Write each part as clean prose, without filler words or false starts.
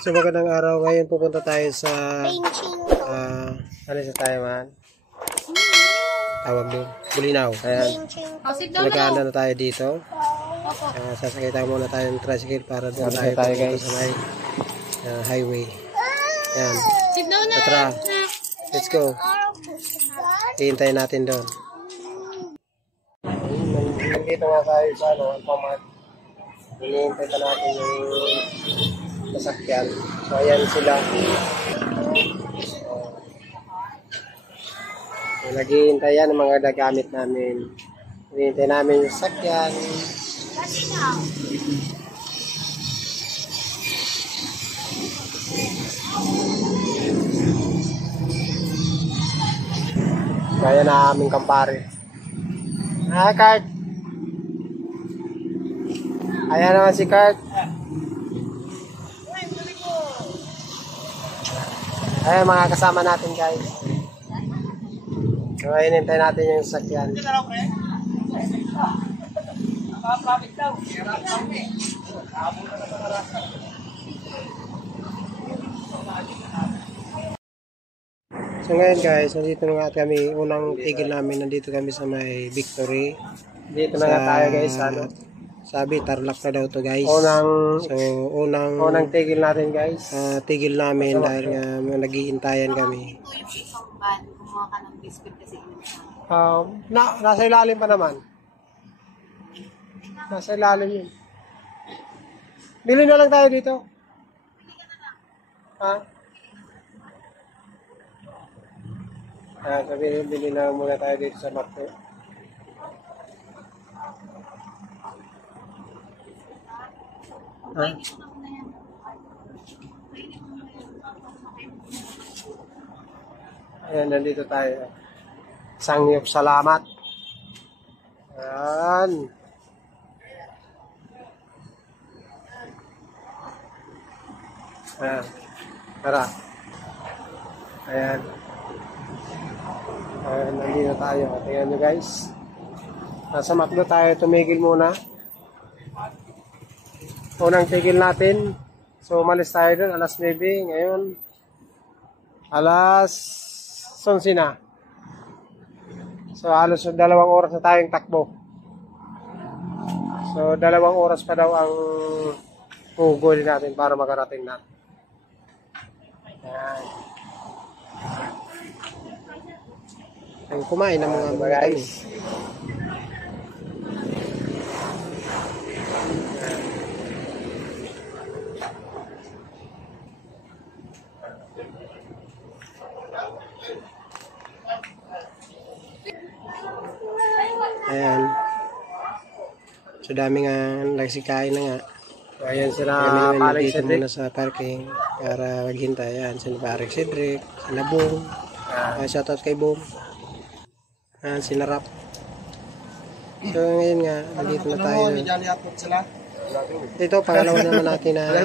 So magandang araw. Ngayon pupunta tayo sa ano sa tayo man? Tawag doon. Bulinaw. Ayan. So nagkaanda na tayo dito. Sasakay tayo muna tayo ng tricycle para doon tayo guys sa may highway. Ayan. Tara. Let's go. Hihintayin natin doon. Nandito nga tayo sa Alphamart. Hinihintay pa natin yung sasakyan. So ayan sila. So, naghihintay yan ang mga nagamit namin. Hinihintay namin yung sasakyan. Kaya na aming kampare. Kart. Ayan naman si Kart. Ayan mga kasama natin guys. So hinintay natin yung sasakyan. So ngayon guys, nandito na nga kami, unang tigil namin, nandito kami sa may Victory. Dito na nga tayo guys, sabi Tarlac na daw to guys. Unang tigil natin guys. Tigil namin dahil nga naghihintayan kami. Ito yung isang van, kumuha ka ng biscuit kasi Nasa ilalim pa naman. Nasa ilalim yun. Bili na lang tayo dito. Ha? Bili na muna tayo dito sa Macdo. Ha? Ayan, nandito tayo. Sangyup salamat. Ayan. Ayan. Tara. Ayan. Ayan, nandito tayo. Tingnan nyo guys. Nasa Macdo tayo. Tumigil muna. Unang tigil natin. So, umalis tayo dun. Alas 9. Ngayon, alas 11 na. So, halos 2 oras na tayong takbo. So, 2 oras pa daw ang hugulin natin para makarating natin. Ayan. Ang kumain ng mga guys. Ayan. So dami nga nagsikain na nga. So, ayan sila Paring Cedric muna sa parking para maghintay. Ayan sila Paring Cedric, sila Boom. Shoutout kay Boom. Ayan sila Rap. So ngayon nga, nandito na tayo. Ito, pangalawa naman natin na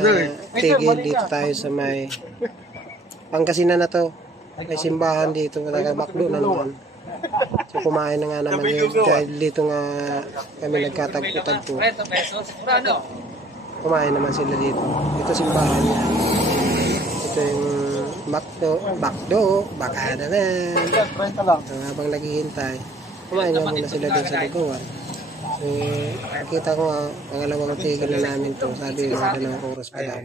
tigil dito tayo sa may Pangasinan na to. May simbahan dito, Macdo na naman. So kumain na nga naman yun dahil dito nga kami nagkatagpo-tagpo. Kumain naman sila dito. Ito simbahan niya. Ito yung Macdo, bakada na. So habang naghihintay, kumain nga muna sila dun sa lugawan. So nakita ko nga, pangalawang tigil na namin to. Sabi yung 2 oras pa daw.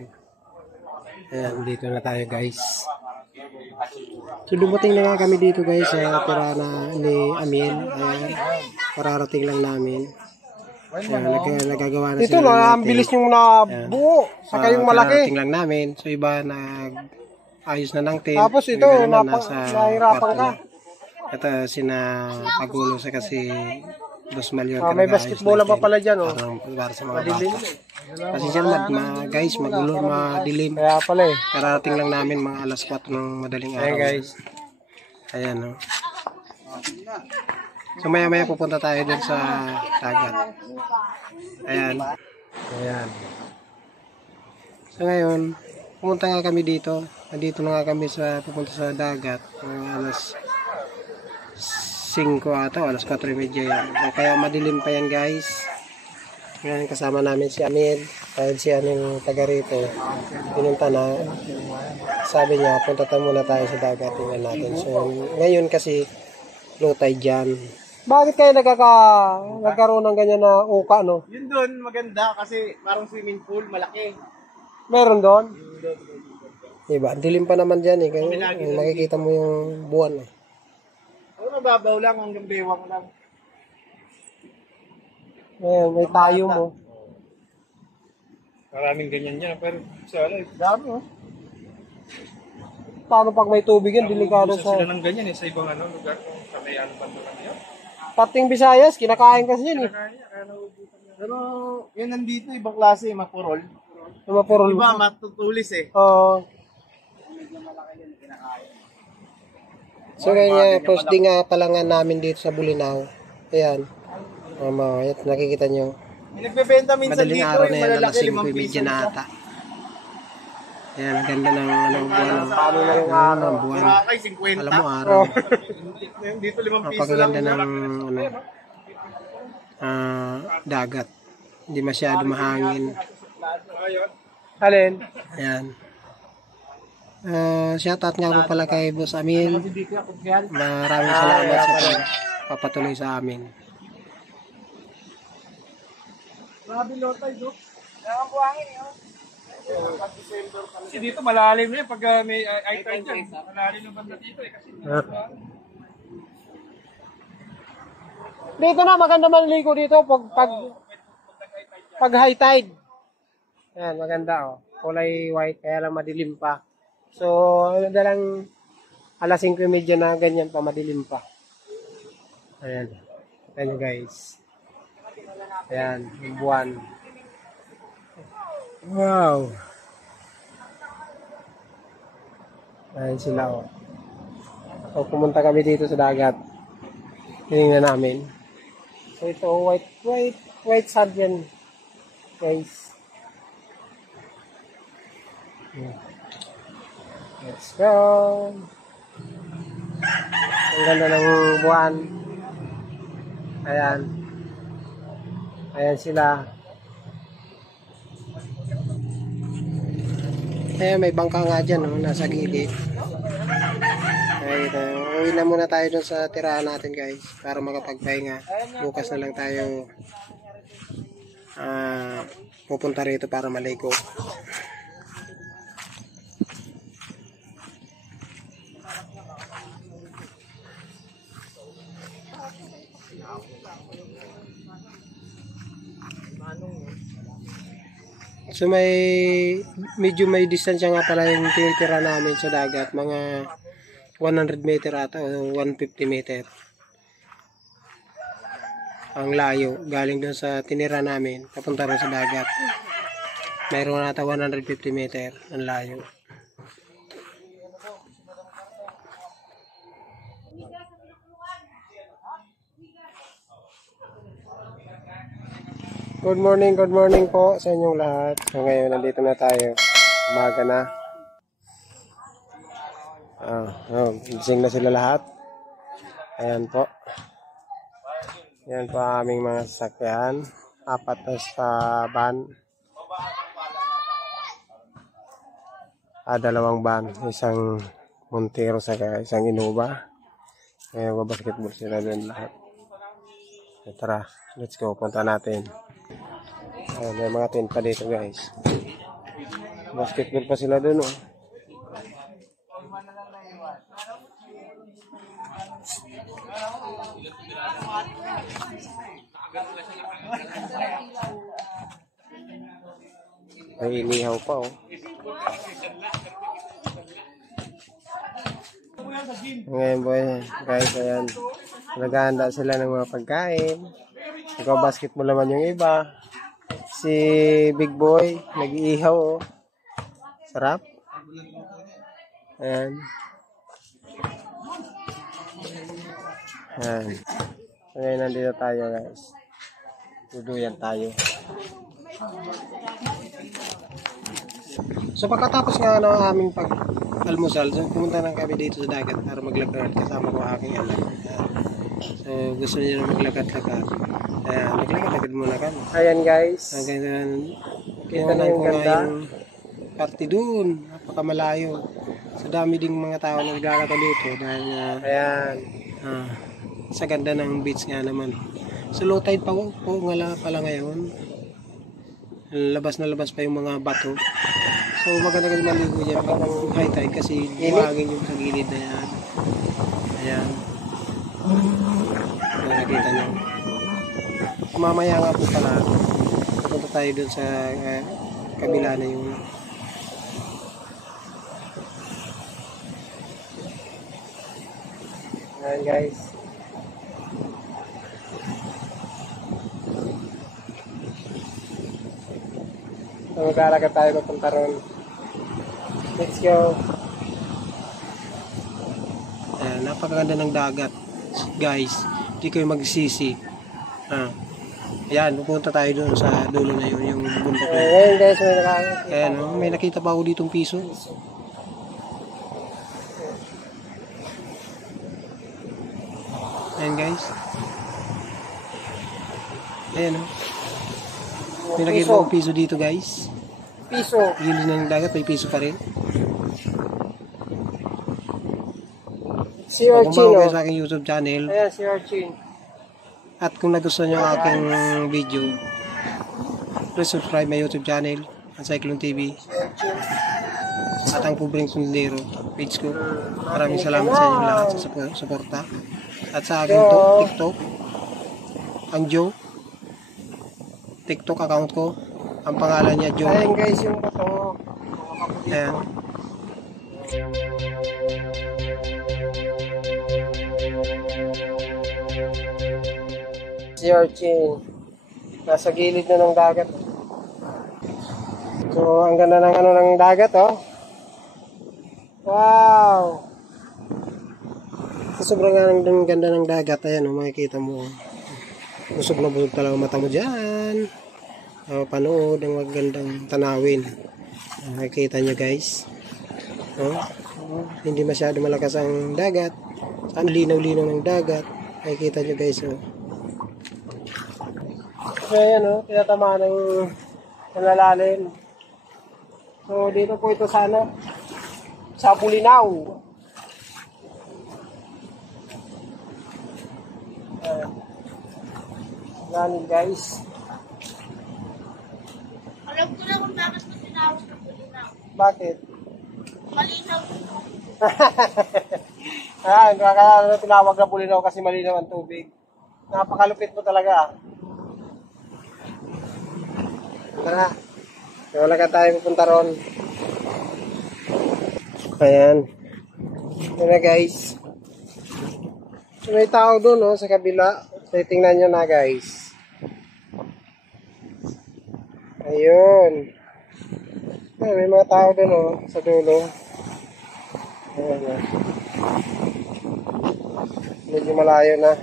Ayan, dito na tayo guys. So dumating na nga kami dito guys sa Pirana ni Amil. Pararating lang namin. Nagagawa na ito na, ang bilis yung nabuo. Saka yung malaki. Pararating lang namin. So iba ayos na ng tent. Tapos ito, nahirapan ka. Ito sina Pagulo sa kasi 2 milyon. May basketball pa pala dyan. Para sa mga bata. Kasi dyan guys, magulo, madilim. Kaya pala eh. Karating lang namin mga alas 4 ng madaling araw. Guys. Ayan So maya pupunta tayo dun sa dagat. Ayan. So ngayon, pumunta nga kami dito. Nandito na nga kami pupunta sa dagat. Alas 5 ata, alas 4:30 yan. Kaya madilim pa yan guys. Ngayon kasama namin si Amil. Dahil siya yung taga rito, pinunta na, sabi niya, punta tayo muna tayo sa dagat, tingnan natin. So, ngayon kasi, low tide dyan. Bakit kayo nagkaroon ng ganyan na uka, no? Yun doon, maganda kasi parang swimming pool, malaki. Meron doon? Diba? Ang dilim pa naman dyan eh. Kaya, nakikita mo yung buwan eh. Ano, mababaw lang, hanggang bewang lang. Ayan, may tayo mo. Maraming ganyan yan, pero sa alay, dami oh. Paano pag may tubig yan, delikado Uso sa... sila ng ganyan sa ibang lugar, kung sa may bando lang yan. Pating Visayas, kinakain kasi yun eh. Pero yun nandito, ibang klase, mapurol. Mapurol. Iba, matutulis eh. Oo. So kaya posting nga pala nga namin dito sa Bulinaw. Ayan. Ito nakikita nyo. May nagbebenta minsan Madaling dito, araw na yung yan, alas malalaki, 5:30 5 piso na isa. ata. Ayan, ang ganda ng buwan. Paano na yung Ng buwan. Burakay, 50. Alam mo, araw. Dito 5 piso lang. Napakaganda ng dagat. Hindi masyado mahangin. Alin? Ayan. Shoutout nga po pala kay Boss Amin. Maraming salamat sa papatuloy sa amin. Grabe lotay, do. Nakabuhangin yun. Kasi dito malalim na pag may high tide dyan. Malalim yung banda dito eh. Kasi Dito na, maganda manligo dito pag high tide. Ayan, maganda oh. Kulay white, kaya lang madilim pa. So, dalang alas 5:30 na ganyan pa, madilim pa. Ayan. Kita nyo guys. Ayan, yung buwan. Wow. Ayan sila oh. So, pumunta kami dito sa dagat. Tingnan namin. So, ito white sand yan. Guys. Let's go. Ang ganda ng buwan. Ayan. Ayan sila. Ayan, may bangka nga dyan, no, nasa gilid. Ayan, uwi na muna tayo dun sa tirahan natin guys, para makapagpahinga. Bukas na lang tayo pupunta rito para maligo. So medyo may distansya nga pala yung tinitira namin sa dagat, mga 100 meter ata o 150 meter. Ang layo, galing dun sa tinira namin, papunta rin sa dagat. Mayroon ata 150 meter ang layo. Good morning po sa inyong lahat. So ngayon, nandito na tayo. Umaga na. Gising na sila lahat. Ayan po. Ayan po ang aming mga sasakyan. 4 na sa van. 2 van. Isang Montero sa isang Innova. Ngayon, basketball sila doon lahat. So, tara, let's go. Punta natin. Ayan, may mga tent pa dito guys. Basketball pa sila dun oh. May inihaw pa oh. Ngayon po guys, ayan. Naghahanda sila ng mga pagkain. Ikaw basketball naman yung iba. Si Big Boy, nag-iihaw oh. Sarap. Ayan. Ayan. So, ngayon nandito tayo guys. Duduyan tayo. So pagkatapos nga ng aming pag-almusal, so pumunta lang kami dito sa dagat para maglakad kasama ko aking anak. So gusto niya na maglakad-lakad. Ayan, naglakad-lakad muna kami. Ayan guys. Hanggang Kita na yung ganda. Yung party doon, napakamalayo. Sa dami ding mga tao na naglalaro dito dahil Ayan. sa ganda ng beach nga naman. So low tide pa nga pala ngayon. Labas na labas pa yung mga bato. So maganda kasi maligo dyan pag high tide kasi buhangin yung sa gilid na yan. Ayan. Nakikita nyo. Mamaya nga po pala, pupunta tayo dun sa kabila na yung Ayan guys. So mag-aalaga tayo papunta ron. Let's go. napakaganda ng dagat guys, hindi kayo magsisi. Ayan, pupunta tayo doon sa dulo na yun, yung bundok na yun. Ayan guys, may nakakita. Ayan, may nakita pa ako ditong piso. Ayan guys. Ayan may nakita akong piso dito guys. Piso. Gilid ng dagat, may piso pa rin. Si Orchin. Kayo sa aking YouTube channel. Ayan, si Orchin. At kung nagustuhan nyo ang aking video, please subscribe my YouTube channel, ang Cyclone TV. At ang Pobreng Sundero page ko. Maraming salamat sa inyo lahat sa suporta. At sa aking TikTok, ang Joe. TikTok account ko. Ang pangalan niya Joe. Ayan guys, yung bato. Ayan. Si Orchin. Nasa gilid na ng dagat. So, ang ganda ng ng dagat, oh. Wow! Sa sobrang ganda ng dagat, ayan, makikita mo. Busog na busog talaga mata mo dyan. Panood ang magandang tanawin. Makikita nyo guys. Hindi masyado malakas ang dagat. Ang linaw-linaw ng dagat. Makikita nyo guys. So, ayan, tinatamaan ng nalalalim. So, dito po ito sa sa Bulinaw. Lalim guys. Alam ko na kung bakit mo tinawag ng Bulinaw. Bakit? Malinaw. Kaya tinawag na Bulinaw kasi malinaw ang tubig. Napakalupit mo talaga. Tara. Wala ka tayo pupunta ron. Ayan. Ayan na guys. May tao doon sa kabila. So, tingnan nyo na guys. Ayun. Ayan, may mga tao doon sa dulo. Ayan na. Medyo malayo na.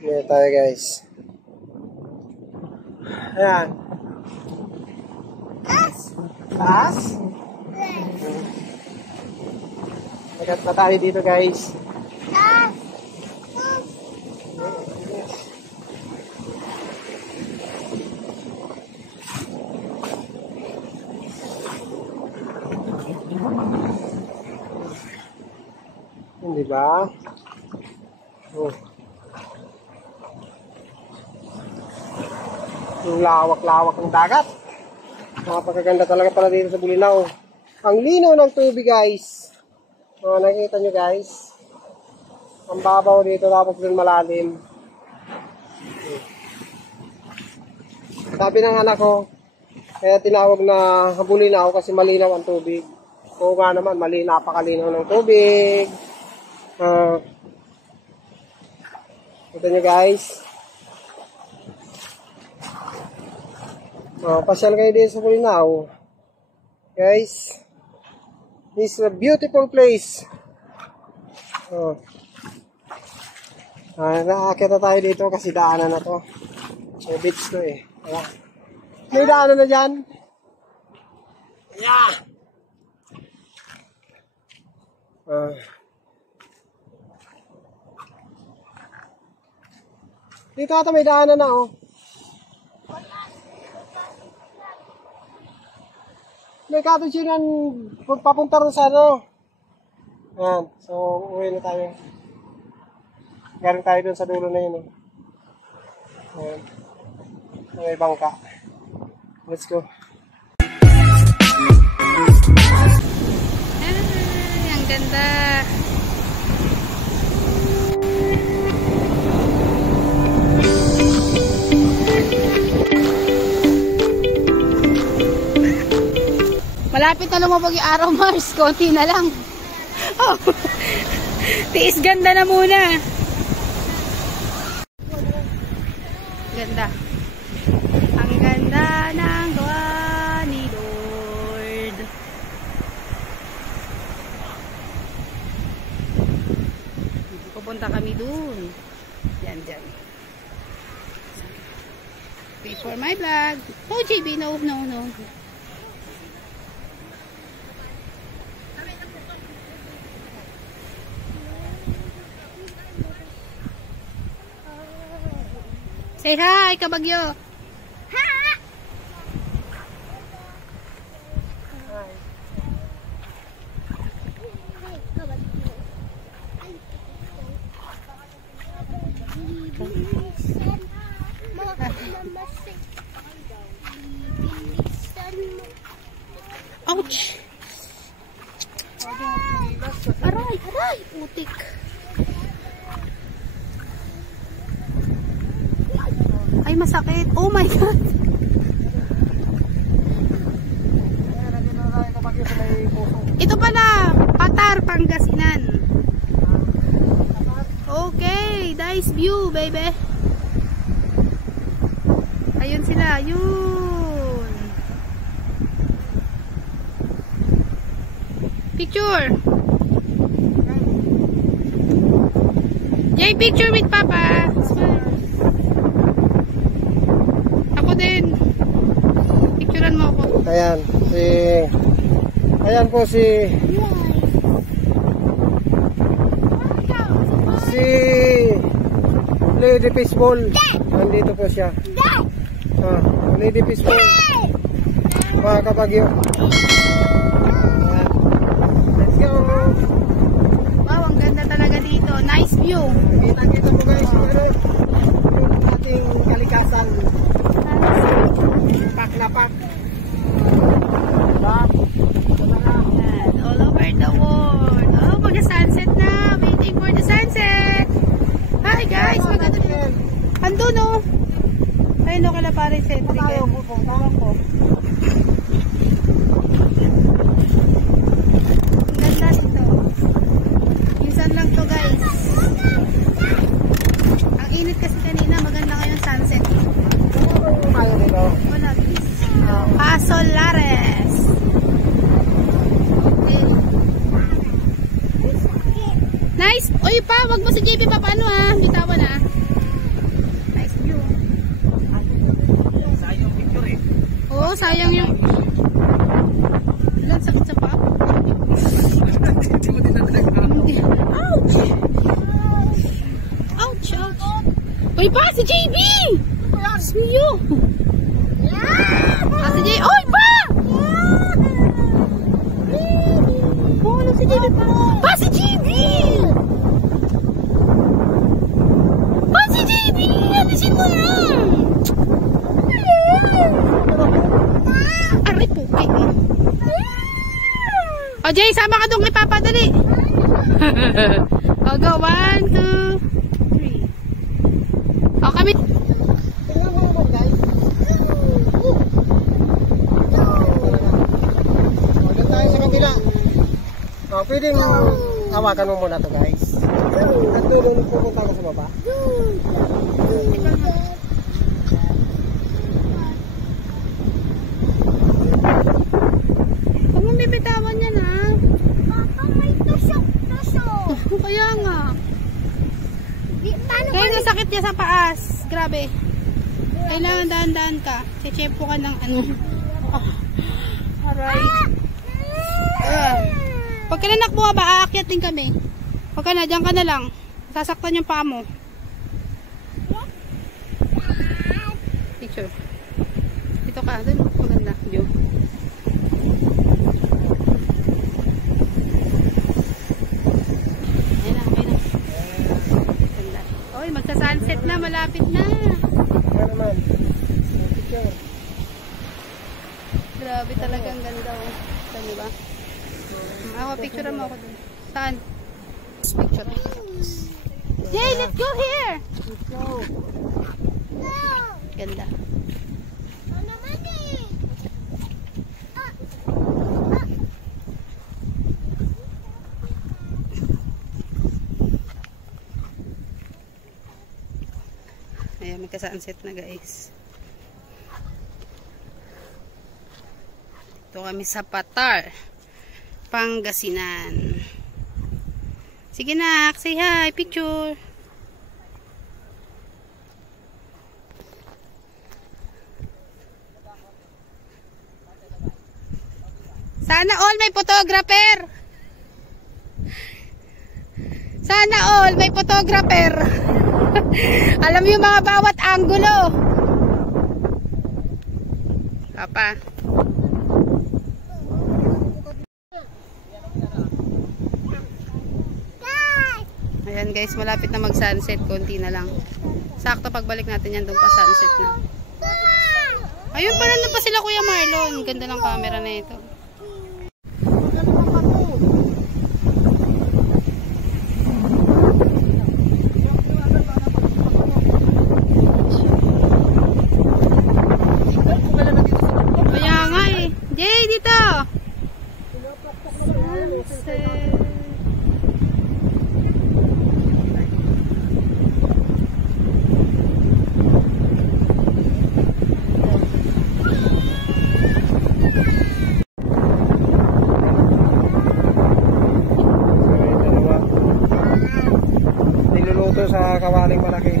Ayan tayo guys. Ayan. Taas? Nagat na tayo dito guys. Hindi ba? Yung lawak-lawak ng dagat. Napakaganda talaga pala dito sa Bulinaw. Ang linaw ng tubig guys. Nakikita nyo guys. Ang babaw dito tapos dun malalim. Sabi ng anak ko, kaya tinawag na Bulinaw kasi malinaw ang tubig. Oo nga naman, napakalinaw ng tubig. Kita nyo guys. Pasyal kayo din sa Bulinaw. Guys. This is a beautiful place. Nakakita tayo dito kasi daanan na to. So, beach to eh. May daanan na dyan. Yeah. Dito ata may daanan na may cottage yun yan, papunta rin sa ano. Ayan, so uwi na tayo. Galing tayo dun sa dulo na yun. Ayan. May bangka. Let's go. Ay, ang ganda. Malapit na lumabag yung araw, Mars. Konti na lang. Oh. Tiis ganda na muna. Ganda. Ang ganda ng gawa ni Lord. Pupunta kami dun. Yan, dyan. Wait for my vlog. Oh, JB, no. Say hi, Kabagyo. Ouch! Aray, putik. Ay, masakit. Oh my God. Ito pala, Patar, Pangasinan. Okay, nice view, baby. Ayun sila, yun. Picture. Yay, picture with Papa. Ako din. Picturean mo ako. Ayan po si Lady Fishball. Nandito po siya. Lady Fishball. Mga Kabagyo. Let's go. Wow, ang ganda talaga dito. Nice view. Kita-kita po guys yung ating kalikasan. Pak na pak. Yan, all over the world. Oh, mag-sunset na. Waiting for the sunset. Hi guys, maganda din. Andun oh. Ayun o, Kalaparin Centric. Ang ganda dito. Minsan lang to guys. Ang init kasi kanina, maganda kayo ng sunset. Wala guys. Pasolares. Okay. Nice. Uy pa, wag mo si JP pa paano ha. Bitawan ha. Nice view. Sayang picture eh. Oo, sayang yung... Ilan sakit sa paa? Hindi mo din natalaga. Ouch! Ouch, ouch. Uy pa, si JB! Suyo! Si JB. Uy pa! Oh, ano si JB pa? Pa, si JB! Pa, si JB! Alisin mo yan! Aray, puki. O, Jay, sama ka doon kay Papa, dali. O, go. 1, 2, 3. O, kami. Doon tayo sa kabila. Pwedeng hawakan mo muna to guys. At dulo nung pumunta ka sa baba. Huwag mong bibitawan yan, ha? Papa, may tusok. Kaya nga. Paano Kaya nasakit niya sa paas. Grabe. Kailangan dahan-dahan ka. Chechepo ka ng ano. Alright. Pag kinanak mo ba, aakyat din kami. Pag ka na, dyan ka na lang. Sasaktan yung paa mo. Picture. Dito ka. Doon. Maganda. View. malapit na. Ano naman? Picture. Grabe talaga, ang ganda oh. Saan diba? Ako, picture mo ako dun. Saan? Picture. Jay, let's go here! Let's go. Ganda. Ano naman eh? Ayan, magka-sunset na guys. Dito kami sa Patar, Pangasinan. Sige na, say hi, picture. Sana all may photographer. Sana all may photographer. Alam yung mga bawat anggulo. Papa. Ayan guys, malapit na mag-sunset. Konti na lang. Sakto pagbalik natin yan, doon pa sunset na. Ayun pa, nandun pa sila Kuya Marlon. Ganda ng camera na ito. Kaya nga eh. Jay, dito! Sunset. Niluluto sa kawaling malaki.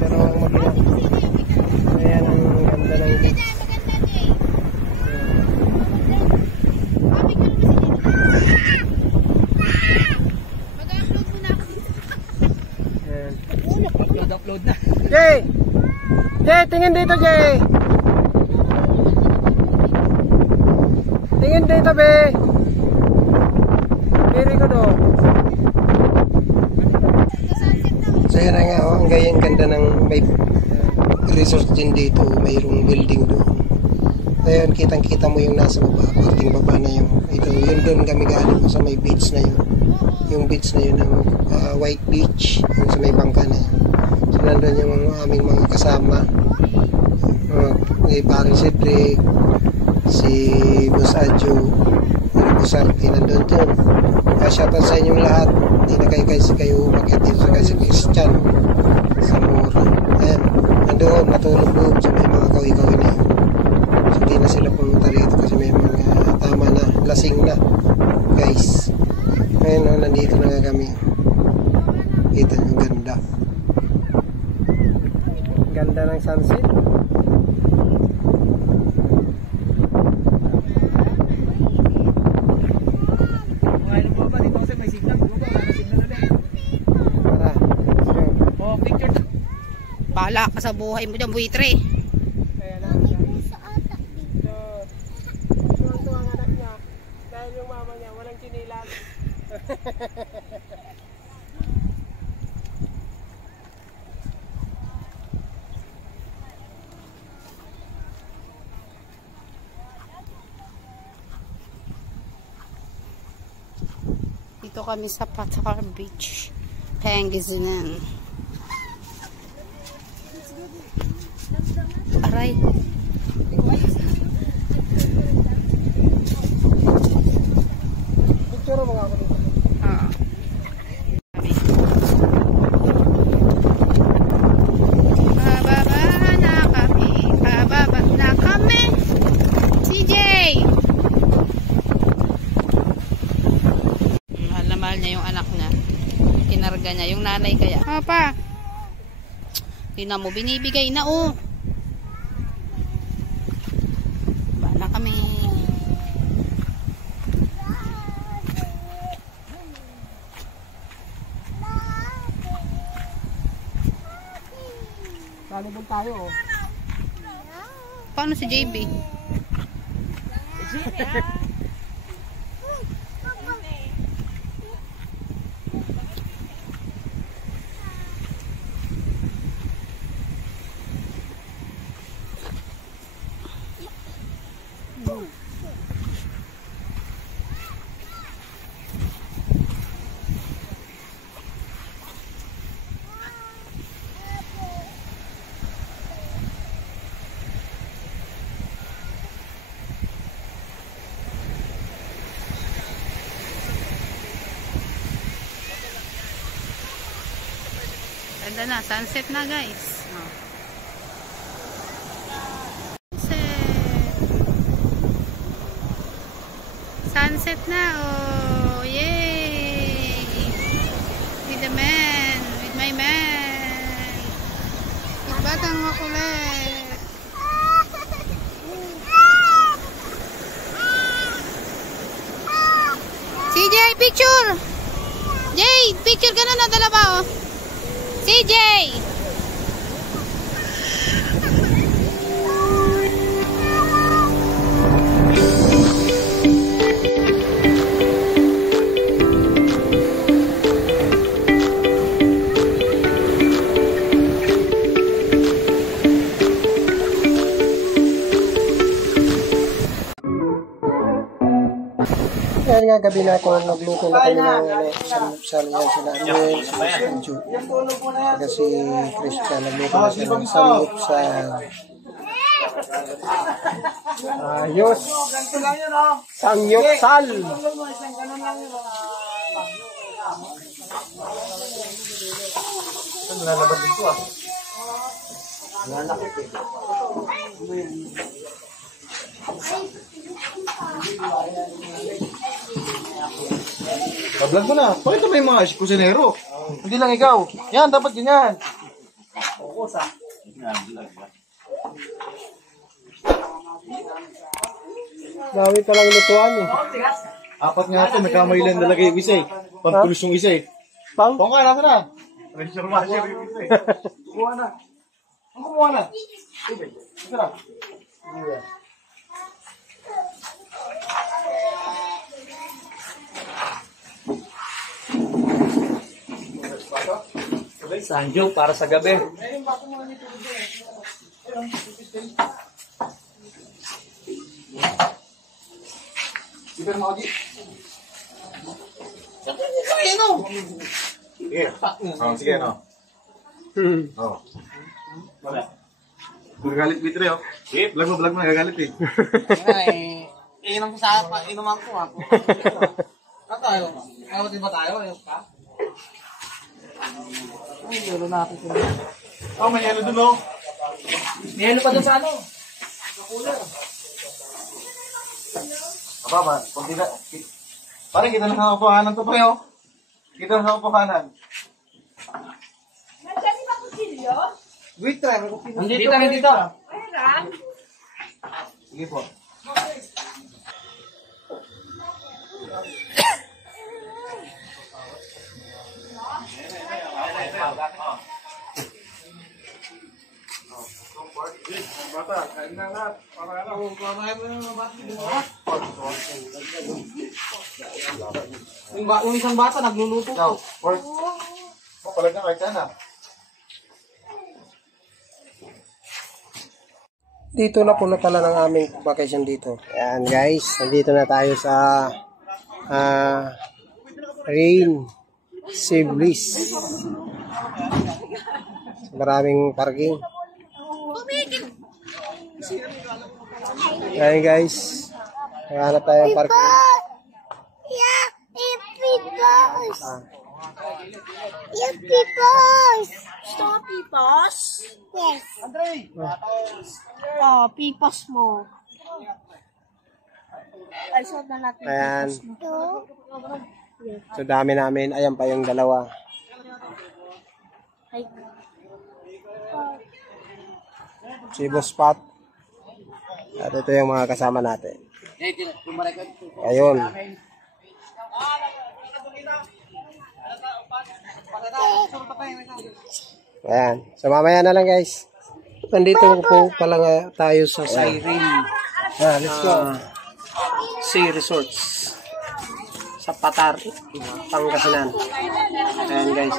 Dalawang magina. Ayan ang ganda ng beach. Mag-upload muna ako dito. Ayan. Upload na. Jay! Jay, tingin dito, Jay! Tingin dito, be! Very good, oh. So yun na nga, oh, ang gayang ganda ng may resort din dito, mayroong building doon. Ayun, kitang-kita mo yung nasa baba, parting baba na yun. Ito, yun doon kami galing sa may beach na yun. Yung beach na yun ng White Beach, yung sa may bangka na yun. So nandun yung aming mga kasama. Parang si Drake, si Boss Adjo, yung Boss Arti, nandun dun. Shoutout sa inyong lahat. Hindi na kayo umakyat dito sa kasi Christian sa Mura. Ayan, nandoon, natulog doon sa may mga kawi-kawi na yun. So hindi na sila pumunta dito kasi may mga tama na, lasing na guys. Ngayon oh, nandito na nga kami. Kita nyo, ganda. Ganda ng sunset. Ano po ba? Dito kasi may signal. May signal ulit. Tara. Let's go. Oh, picture. Bahala ka sa buhay mo dyan, buitre. Kaya na. Sa atak dito. Tuwang-tuwa ang anak niya. Dahil yung mama niya, walang chinilas. Dito kami sa Patar Beach, Pangasinan. Aray. Picture mo nga ako dito. Ah. Pababa na kami. Pababa na kami. CJ! Mahal na mahal niya yung anak niya. Kinarga niya. Yung nanay kaya. Papa! Tingnan mo, binibigay na oh. Ba na kami. Lalibog tayo, oh. Paano si JB? Umaga na. Sunset na guys. Oh. Sunset na. Oh, yay! With the man. With my man. With Batang Makulit. CJ, picture! Jay, picture ka na nadala ba, oh? CJ! Kaya nga gabi na ako nagluto na kami ng samupsal yan sila Amel, si Sanju. Kasi Christian nagluto na siya ng samupsal. Ayos. Sangyupsal. Saan lalabas dito ah? Vlog mo na. Pakita mo yung mga kusinero. Hindi lang ikaw. Yan, dapat ganyan. Dami palang lutuan eh. Apat nga ito. Nagkamay lang talaga yung isa eh. Pagpulis yung isa eh. Pang? Tong ka, nasa na? Kumuha na. Ang kumuha na. Ito na. Sanjo para sa gabi. Sige, Magi. Sige, no. Sige, no. Oh. Nagagalit Bitri, oh. Vlog mo, nagagalit eh. Inom ko sa inuman ko ako. Ano tayo? Ayawatin ba tayo? Ayos ka? Ay, yelo na ako. Oh, may yelo dun, oh. May yelo pa dun sa ano? Sa cooler. Aba, kunti na. Parang kita na sa kapuhanan to, pre, oh. Kita na sa kapuhanan. Nandiyan di ba kutsilyo? Wait, try. May kusin. Dito, dito. Ayun. Sige po. Bata, kain na lahat. Para ano? Yung isang bata nagluluto Ikaw, ko. work. Palag na kahit na. Dito na po na pala ng aming vacation dito. Ayan guys, nandito na tayo sa Rain Siblis. Maraming parking. Ayan guys, naghanap tayo ng parking. Yeah, if peoples. If peoples. Stop peoples? Yes. Oh, peoples mo. Ay, suot na natin. Ayan, Ito. so dami namin. Ayan pa yung dalawa. Ay. Si Boss Pat. At ito yung mga kasama natin. Ayun. Ayan. So mamaya na lang guys. Nandito po pala nga tayo sa Siren. Let's go. Sea Resorts. Sa Patar, Pangasinan. Ayan guys.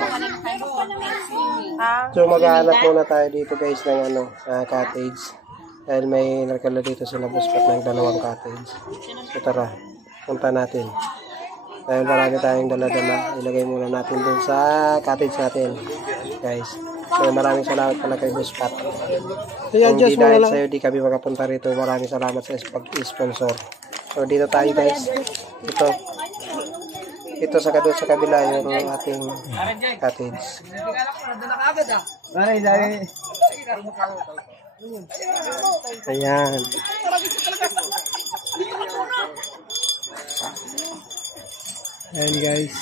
So maghahanap muna tayo dito guys ng cottage. Dahil may nagkala dito sila Buspat ng dalawang cottage. So tara, punta natin. Dahil marami tayong dala-dala, ilagay muna natin dun sa cottage natin. Guys. So maraming salamat pala kay Buspat. Kung di dahil sa'yo di kami makapunta rito, maraming salamat sa pag-sponsor. So dito tayo guys. Ito. Ito sa doon sa kabila yung ating cottage. Ayan. Ayan guys.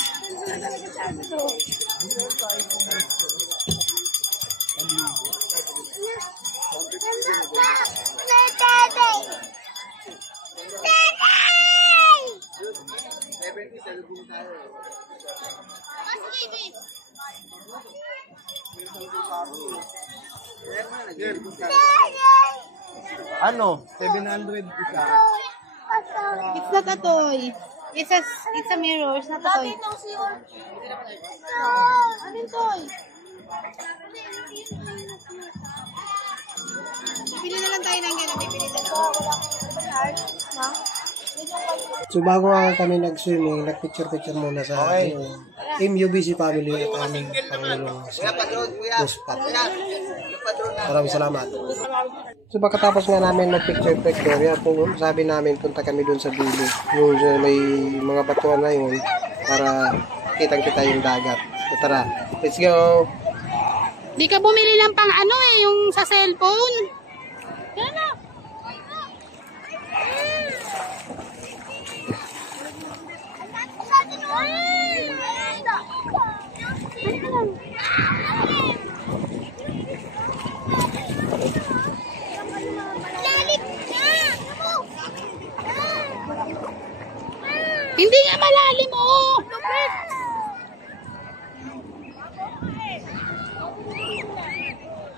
Ano? 700 isa. It's not a toy. It's a mirror. It's not a toy. Ano yung toy? Bili na lang tayo ng gano'n. Bibili na lang. So bago nga kami nag-swimming, nag-picture-picture muna sa MUBC family at aming Pangulong sa Buspat. Maraming salamat. So pagkatapos nga namin mag-picture-picture, yan po, sabi namin punta kami dun sa dulo. Yung may mga batuan na yun para kitang-kita yung dagat. So tara, let's go! Di ka bumili ng pang ano yung sa cellphone. Yan na. Hindi nga malalim oh.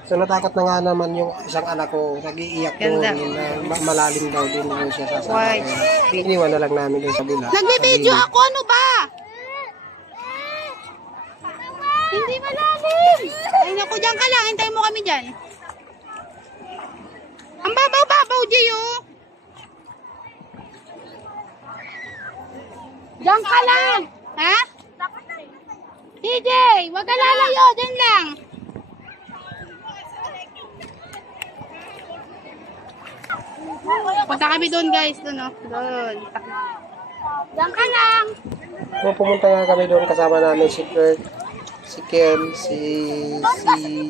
So natakot na nga naman yung isang anak ko, nag-iiyak ko na malalim daw din daw siya sa Why? Iniwan na lang namin doon sa bila. Nagbe-video ako, ano ba? Hindi malalim. Ay naku, dyan ka lang. Hintayin mo kami dyan. Ang babaw-babaw, Gio. Dyan ka lang. Ha? DJ, wag ka lalayo. Dyan lang. Punta kami doon guys. Doon oh. Doon. Dyan ka lang. Nung pumunta nga kami doon, kasama namin si Kurt, si Ken, si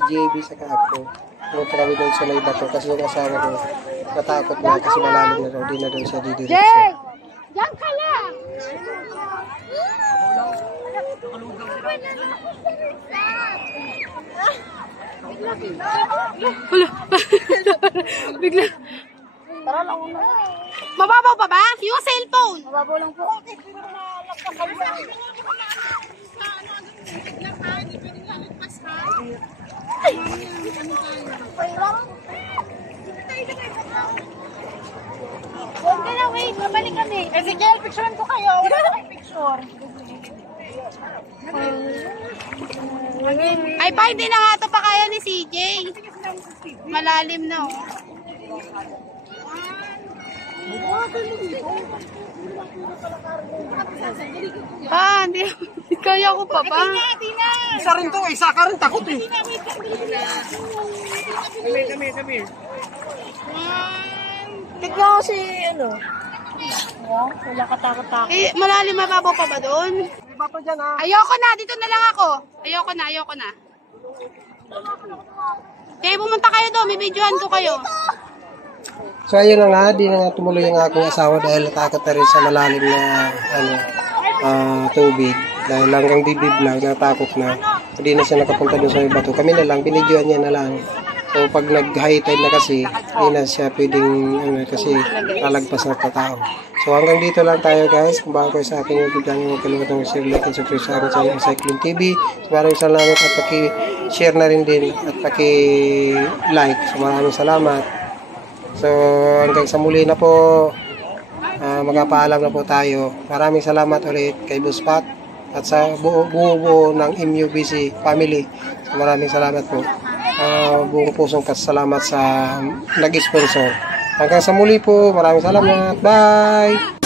JB sa ako. Pumunta kami doon sa may bato kasi yung asawa ko natakot na kasi malalim na daw, di na doon siya didiretso. Jay! Diyan ka lang! Wala. Bigla. Tara lang una. Mababaw pa ba? Yung cellphone. Mababaw lang po. Huwag ka na, wait. Mabalik kami. Eh, sige, picturean ko kayo. Wala na kayo picture. Ay, pa, hindi na nga ito pa kaya ni CJ. Malalim na, oh. Pa, hindi kaya ko pa ba? Isa rin to, isa ka rin takot eh. Kami. Tignan ko si, ano. Wala katakot-takot. Eh, malalim mababaw pa ba doon? Iba pa dyan ha. Ayoko na, dito na lang ako. Ayoko na. Kaya pumunta kayo doon, may videohan ko kayo. So ayun na nga, di na nga tumuloy ang aking asawa dahil natakot na rin sa malalim na tubig. Dahil hanggang bibig lang, natakot na. Hindi na siya nakapunta doon sa may bato. Kami na lang, binidyohan niya na lang. So pag nag-high tide na kasi, hindi na siya pwedeng, kasi lalagpas na tao. So hanggang dito lang tayo guys. Kung bago kayo sa aking YouTube channel, huwag kalimutan mag-share, like, and subscribe sa aking channel, Cycling TV. So maraming salamat at paki-share na rin din at paki-like. So maraming salamat. So hanggang sa muli na po, magpapaalam na po tayo. Maraming salamat ulit kay Buspat at sa buo ng MUBC family. So maraming salamat po. Buong pusong pasalamat sa nag-sponsor. Hanggang sa muli po, maraming salamat. Bye!